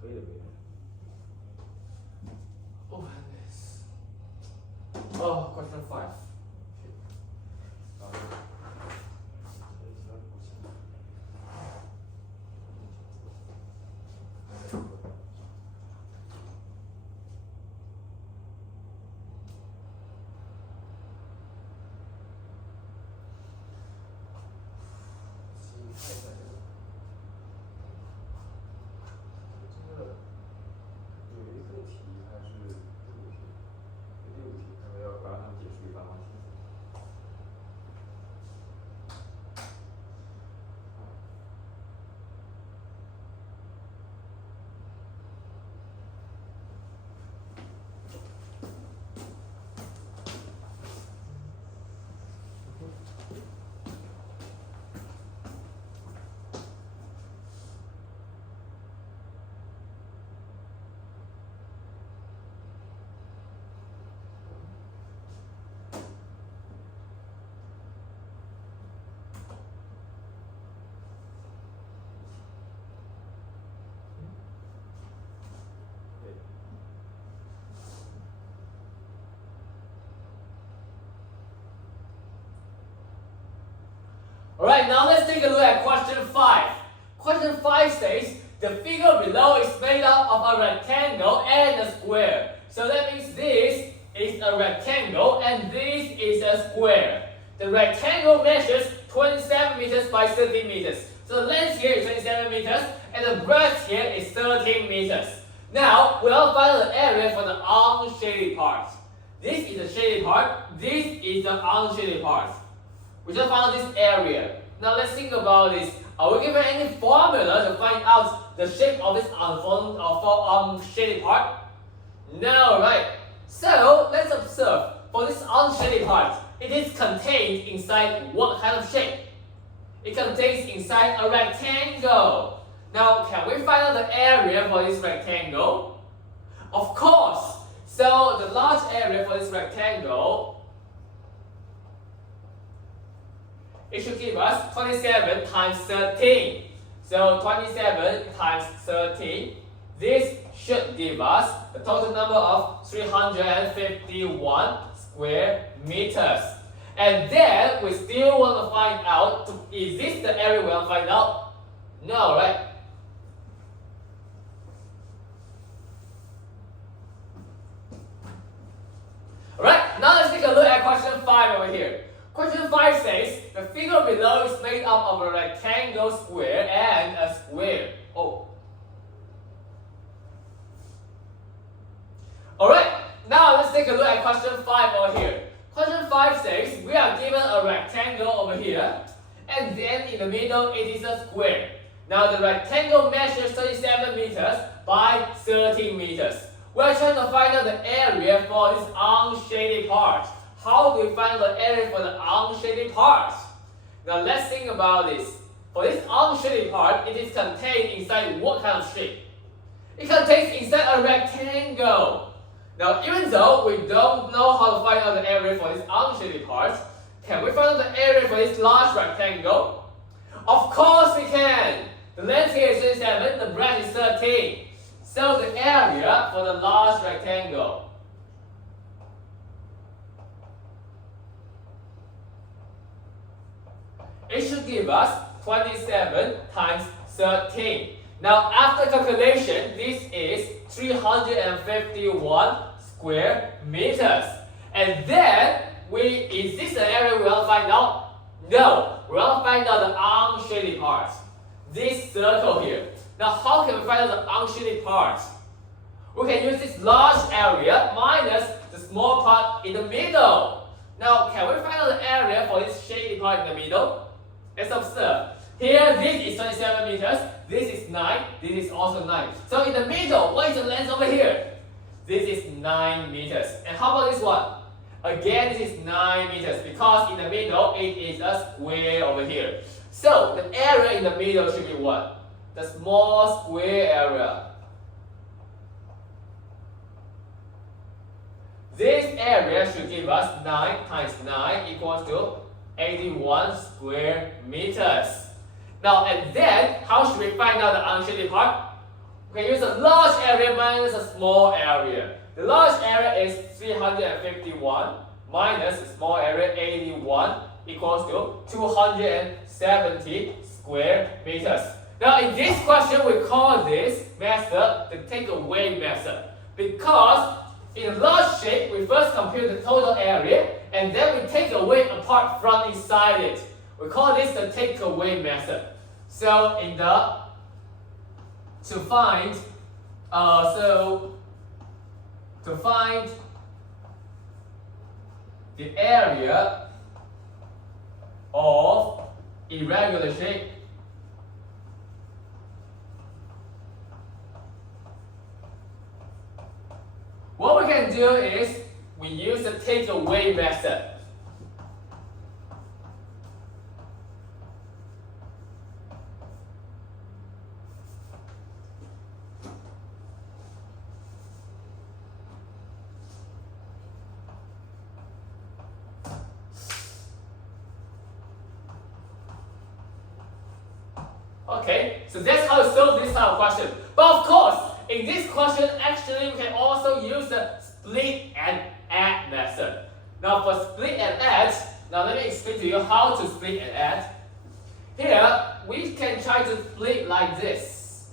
可以的，没有。Oh goodness. Oh, question 5. Alright, now let's take a look at question 5. Question 5 says, the figure below is made up of a rectangle and a square. So that means this is a rectangle and this is a square. The rectangle measures 27 meters by 13 meters. So the length here is 27 meters and the breadth here is 13 meters. Now, we'll find the area for the unshaded part. This is the shaded part, this is the unshaded part. We just found this area. Now let's think about this. Are we given any formula to find out the shape of this unshaded part? No, right? So let's observe. For this unshaded part, it is contained inside what kind of shape? It contains inside a rectangle. Now, can we find out the area for this rectangle? Of course. So the large area for this rectangle, it should give us 27 times 13. So 27 times 13. This should give us the total number of 351 square meters. And then we still want to find out, is this the area we want to find out? No, right? Alright, now let's take a look at question 5 over here. Question 5 says, the figure below is made up of a rectangle, square, and a square. Oh. Alright, now let's take a look at question 5 over here. Question 5 says, we are given a rectangle over here, and then in the middle it is a square. Now the rectangle measures 37 meters by 13 meters. We are trying to find out the area for this unshaded part. How do we find the area for the unshaded part? Now let's think about this. For this unshaded part, it is contained inside what kind of shape? It contains inside a rectangle. Now even though we don't know how to find out the area for this unshaded part, can we find out the area for this large rectangle? Of course we can. The length here is 27, the breadth is 13. So the area for the large rectangle, it should give us 27 times 13. Now after calculation, this is 351 square meters. And then, is this the area we want to find out? No, we want to find out the unshaded part. This circle here. Now how can we find out the unshaded part? We can use this large area minus the small part in the middle. Now can we find out the area for this shaded part in the middle? Let's observe. Here this is 27 meters, this is 9, this is also 9. So in the middle, what is the length over here? This is 9 meters. And how about this one? Again, this is 9 meters because in the middle it is a square over here. So the area in the middle should be what? The small square area. This area should give us 9 times 9 equals to 81 square meters. Now and then, how should we find out the unshaded part? we can use a large area minus a small area. The large area is 351 minus the small area 81 equals to 270 square meters. Now in this question we call this method the takeaway method because in large shape we first compute the total area and then we take away a part from inside it. We call this the takeaway method. So in the to find the area of irregular shape, what we can do is we use the takeaway method. Okay, so that's how to solve this type of question. But of course, in this question, actually we can also use the split and add method. Now for split and add, now let me explain to you how to split and add. Here, we can try to split like this.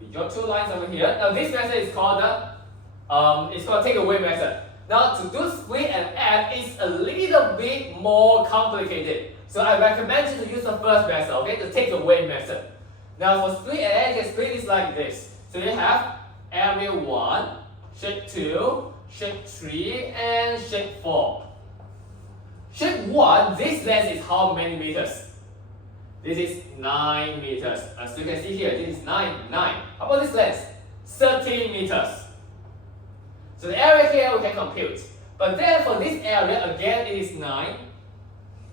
We draw two lines over here. Now this method is called the takeaway method. Now to do split and add is a little bit more complicated. So I recommend you to use the first method, okay, the takeaway method. Now for split and add, you can split this like this. So you have area 1, shape 2, shape 3, and shape 4. Shape 1, this length is how many meters? This is 9 meters. As you can see here, this is 9. How about this length? 13 meters. So the area here we can compute. But then for this area, again, it is 9.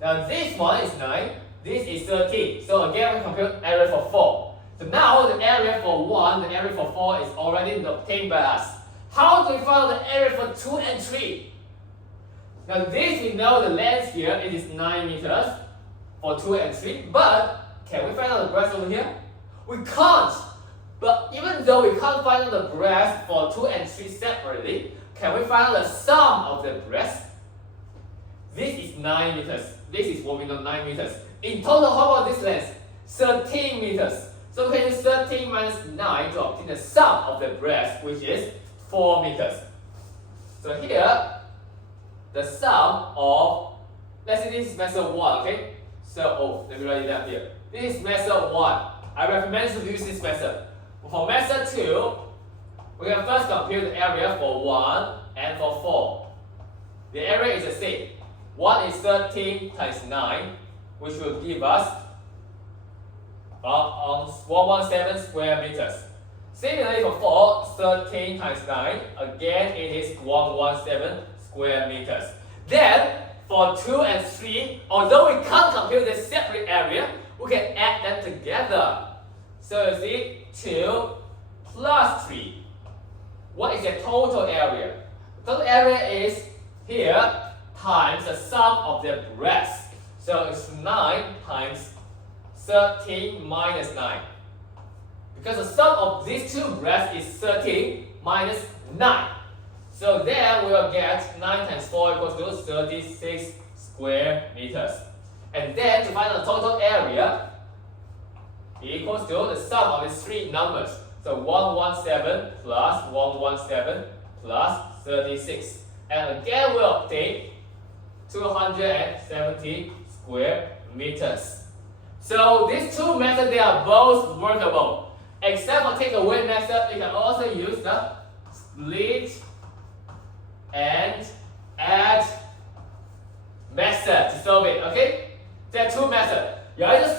Now this one is 9, this is 13. So again, we compute area for 4. So now the area for 1, the area for 4 is already obtained by us. How do we find the area for 2 and 3? Now this we know the length here, it is 9 meters for 2 and 3. But can we find out the breadth over here? We can't. But even though we can't find out the breadth for 2 and 3 separately, can we find out the sum of the breadth? This is 9 meters. This is what we know, 9 meters. In total, how about this length? 13 meters. So we can use 13 minus 9 to obtain the sum of the breadth, which is 4 meters. So here, the sum of, let's say this is method 1, okay? So, let me write it down here. This is method 1. I recommend you to use this method. For method 2, we can first compute the area for 1 and for 4. The area is the same. 1 is 13 times 9, which will give us 117 square meters. Similarly for 4, 13 times 9, again it is 117 square meters. Then for 2 and 3, although we can't compute the separate area, we can add them together. So you see, 2 plus 3. What is the total area? The total area is here times the sum of their breadth. So it's 9 times 13 minus 9. Because the sum of these two breadths is 13 minus 9. So there we will get 9 times 4 equals to 36 square meters. And then to find the total area equals to the sum of these three numbers. So 117 plus 117 plus 36. And again we obtain 270 square meters. So these two methods, they are both workable. Except for takeaway method, you can also use the split and add method to solve it. Okay? There are two methods. You either